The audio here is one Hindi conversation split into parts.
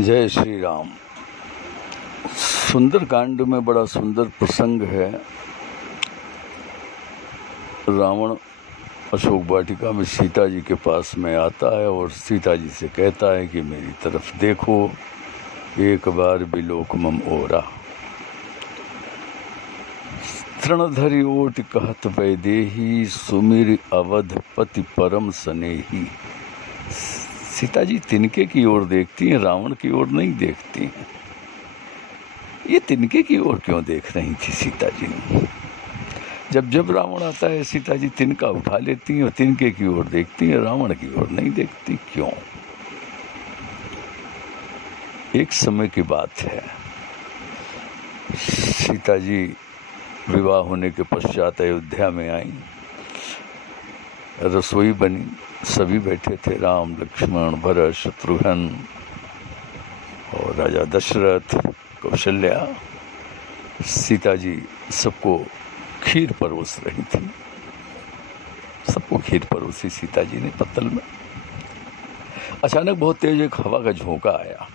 जय श्री राम। सुंदर कांड में बड़ा सुंदर प्रसंग है। रावण अशोक वाटिका में सीता जी के पास में आता है और सीता जी से कहता है कि मेरी तरफ देखो, एक बार बिलोक मम ओरा। तृणधरि ओट कहत वैदेही, सुमिर अवधपति परम स्नेही। सीता जी तिनके की ओर देखती हैं, रावण की ओर नहीं देखती हैं। ये तिनके की ओर क्यों देख रही थी सीता जी? जब जब रावण आता है सीता जी तिनका उठा लेती हैं और तिनके की ओर देखती हैं, रावण की ओर नहीं देखती। क्यों? एक समय की बात है, सीता जी विवाह होने के पश्चात अयोध्या में आई। रसोई बनी, सभी बैठे थे, राम लक्ष्मण भरत शत्रुघ्न और राजा दशरथ, कौशल्या। सीता जी सबको खीर परोस रही थी। सबको खीर परोसी सीता जी ने पत्तल में। अचानक बहुत तेज एक हवा का झोंका आया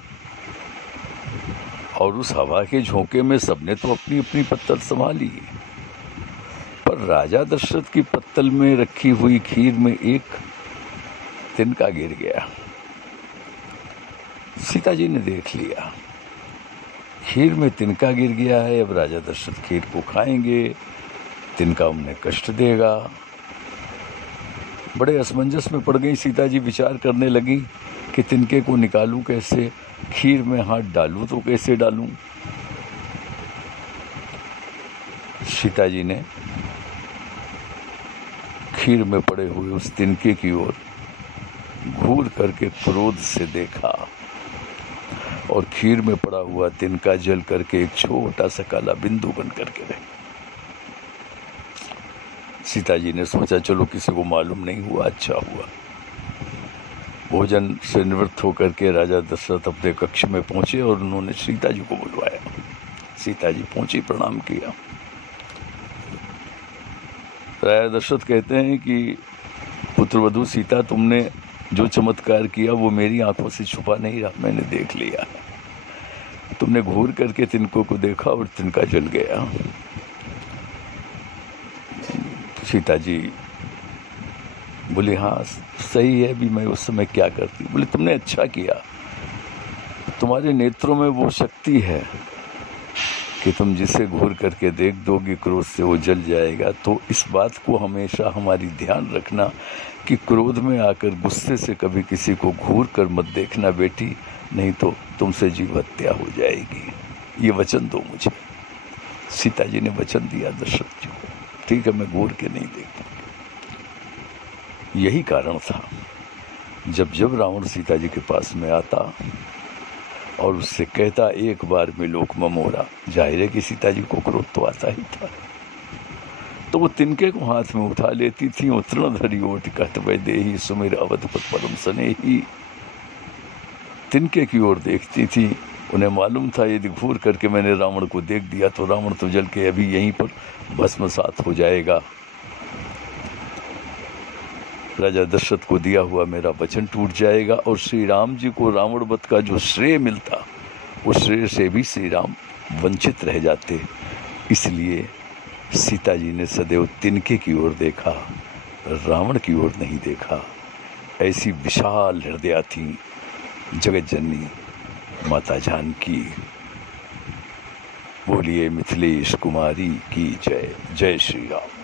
और उस हवा के झोंके में सबने तो अपनी अपनी पत्तल संभाली, पर राजा दशरथ की पत्तल में रखी हुई खीर में एक तिनका गिर गया। सीता जी ने देख लिया, खीर में तिनका गिर गया है। अब राजा दशरथ खीर को खाएंगे, तिनका उन्हें कष्ट देगा। बड़े असमंजस में पड़ गई सीता जी। विचार करने लगी कि तिनके को निकालूं कैसे, खीर में हाथ डालूं तो कैसे डालूं। सीता जी ने खीर में पड़े हुए उस तिनके की ओर घूर करके क्रोध से देखा और खीर में पड़ा हुआ तिनका जल करके एक छोटा सा काला बिंदु बन करके रह। सीता जी ने सोचा चलो किसी को मालूम नहीं हुआ, अच्छा हुआ। भोजन से निवृत्त होकर के राजा दशरथ अपने कक्ष में पहुंचे और उन्होंने सीता जी को बुलवाया। सीता जी पहुंची, प्रणाम किया। राजा दशरथ कहते हैं कि पुत्रवधू सीता, तुमने जो चमत्कार किया वो मेरी आंखों से छुपा नहीं रहा, मैंने देख लिया। तुमने घूर करके तिनको को देखा और तिनका जल गया। सीता जी बोली हाँ सही है, भी मैं उस समय क्या करती। बोले तुमने अच्छा किया, तुम्हारे नेत्रों में वो शक्ति है कि तुम जिसे घूर करके देख दोगी क्रोध से वो जल जाएगा। तो इस बात को हमेशा हमारी ध्यान रखना कि क्रोध में आकर गुस्से से कभी किसी को घूर कर मत देखना बेटी, नहीं तो तुमसे जीव हत्या हो जाएगी। ये वचन दो मुझे। सीता जी ने वचन दिया दशरथ जी को, ठीक है मैं घूर के नहीं देखूंगी। यही कारण था जब जब रावण सीता जी के पास में आता और उससे कहता एक बार में लोक ममोरा, जाहिर है कि सीता जी को क्रोध तो आता ही था। तो वो तिनके को हाथ में उठा लेती थी। तृणधरि ओट कहत वैदेही, सुमिर अवधपति परम स्नेही। तिनके की ओर देखती थी। उन्हें मालूम था यदि घूर करके मैंने रावण को देख दिया तो रावण तो जल के अभी यहीं पर भस्मसात हो जाएगा। राजा दशरथ को दिया हुआ मेरा वचन टूट जाएगा और श्री राम जी को रावण वध का जो श्रेय मिलता, उस श्रेय से भी श्री राम वंचित रह जाते। इसलिए सीता जी ने सदैव तिनके की ओर देखा, रावण की ओर नहीं देखा। ऐसी विशाल हृदया थी जगत जननी माता जानकी। बोलिए मिथिलेश कुमारी की जय। जय श्री राम।